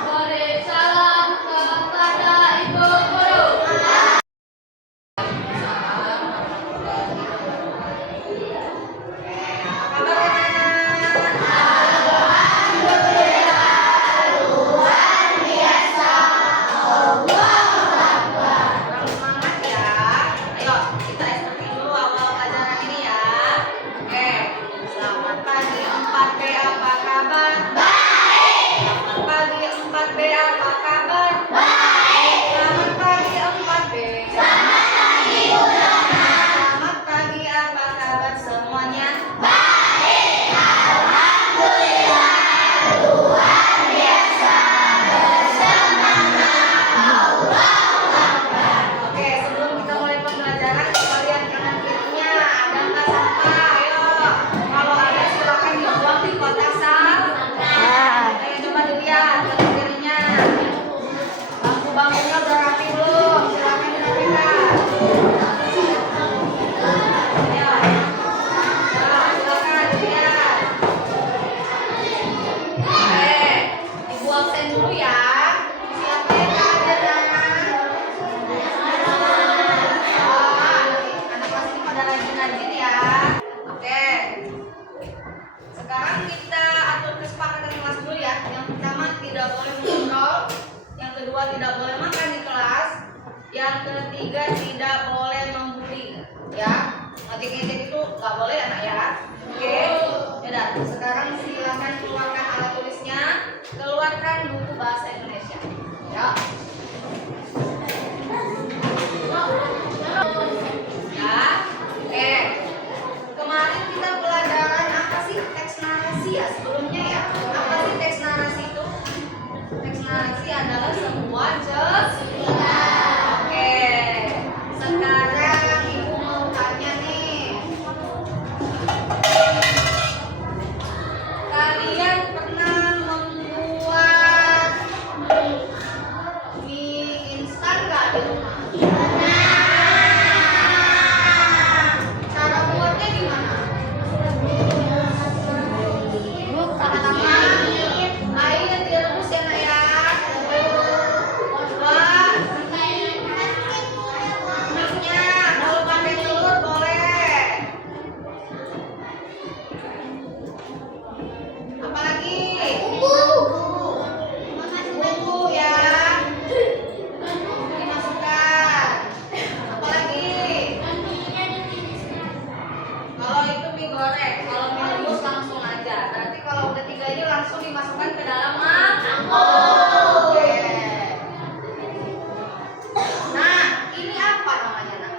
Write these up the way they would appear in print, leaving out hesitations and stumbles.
Beri salam kepada Ibu Guru. Tidak boleh makan di kelas. Yang ketiga, tidak boleh membuli, ya. Ngejek-ngejek itu nggak boleh ya, nak, ya. Oke. Yaudah, sekarang silakan keluarkan alat tulisnya, keluarkan buku bahasa Indonesia, ya. Ya. Oke. Kemarin kita pelajaran apa sih teks narasi ya sebelumnya, ya. Apa sih teks narasi itu? Teks narasi adalah sebuah cerita. Oke. Sekarang Ibu mau tanya nih. Kalian pernah membuat mie instan nggak di rumah? Cara buatnya gimana? Pertama, air direbus ya, nak, ya. Kalau pakai telur boleh. Apalagi? Bumbu ya. Dimasukkan. Apalagi? Kalau itu mie goreng, kalau mie rebus langsung aja. Nanti kalau udah tiga ini langsung dimasukkan ke dalam mangkok. Oke. Nah, ini apa namanya, nak?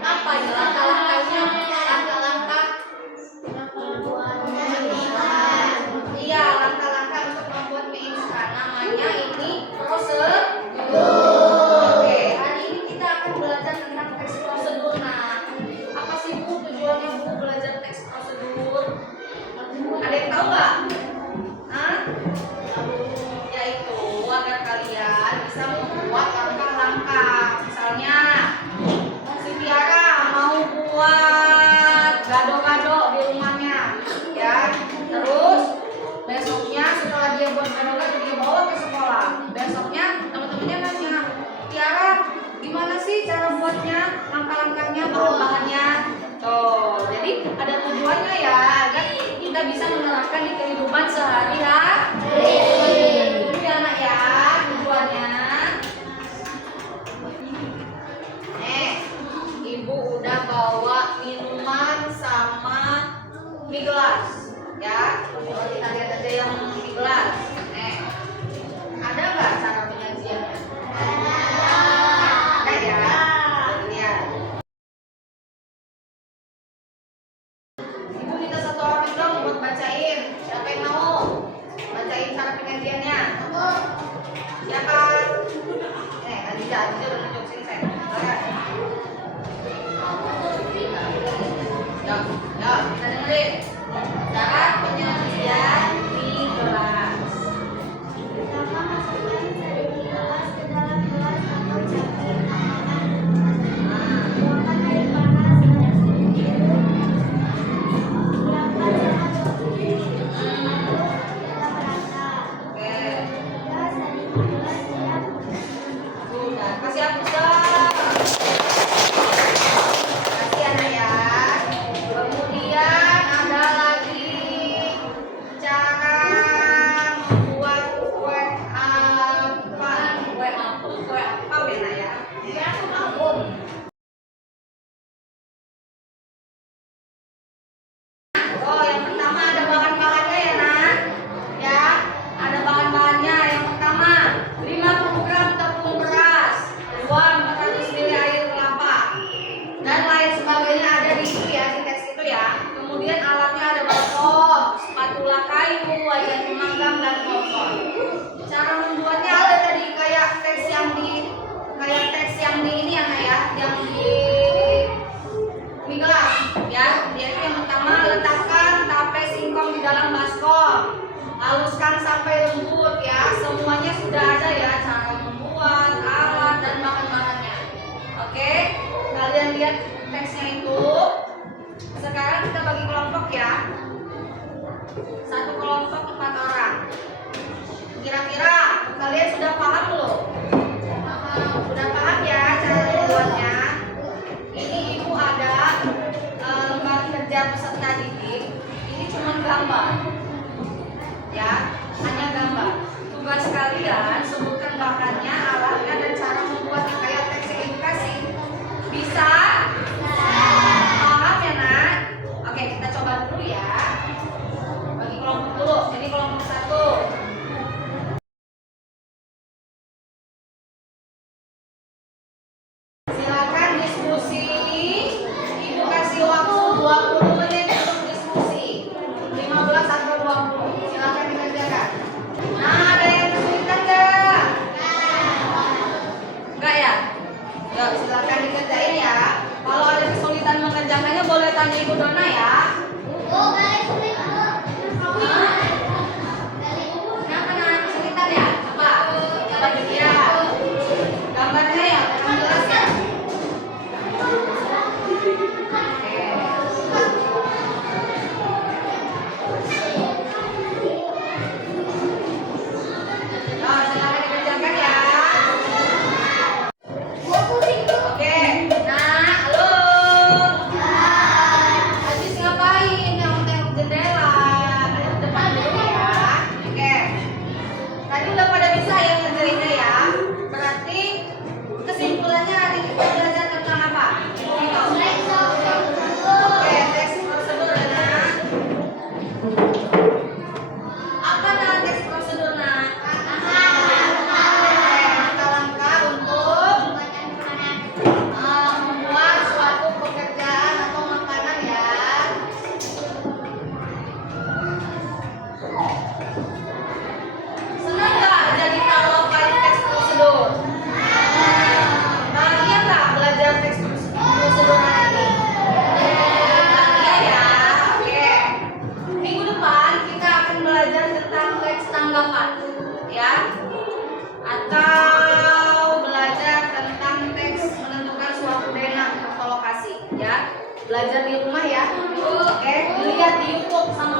Apa ya langkah-langkahnya? Langkah-langkah. Iya, langkah-langkah untuk membuat mie instan. Namanya ini prosedur. Oke, hari ini kita akan belajar tentang teks prosedur. Nah, apa sih, Bu, tujuannya Bu belajar teks prosedur? Ada yang tahu nggak? Hah? Yaitu agar kalian bisa membuat langkah-langkah. Misalnya, si Tiara mau buat gado-gado di rumahnya, ya. Terus besoknya setelah dia buat gado-gado, dia bawa ke sekolah. Besoknya teman-temannya nanya, Tiara, gimana sih cara buatnya? Langkah-langkahnya, bahan-bahannya. Tuh, jadi ada tujuannya ya, agar kita bisa menerapkan di kehidupan sehari-hari. Itu ya, nak, ya, tujuannya. Ibu udah bawa minuman sama mie gelas, ya. Kita lihat aja yang mie gelas. Ada nggak cara penyajiannya? Ada ya. Lihat. Ibu minta satu orang dong buat bacain. Siapa yang mau bacain cara penyajiannya? Siapa? Adija udah nunjuk sini, saya. Ya, kita dengerin cara penyajian mie gelas. Pertama, masukkan sari gelas ke dalam gelas atau cangkir makanan. Tuangkan air panas sebanyak sedikit. Siapkan 100 ml atau dalam rata. ya, atau belajar tentang teks menentukan suatu denah atau lokasi ya. Belajar di rumah ya. Oke, dilihat di YouTube sama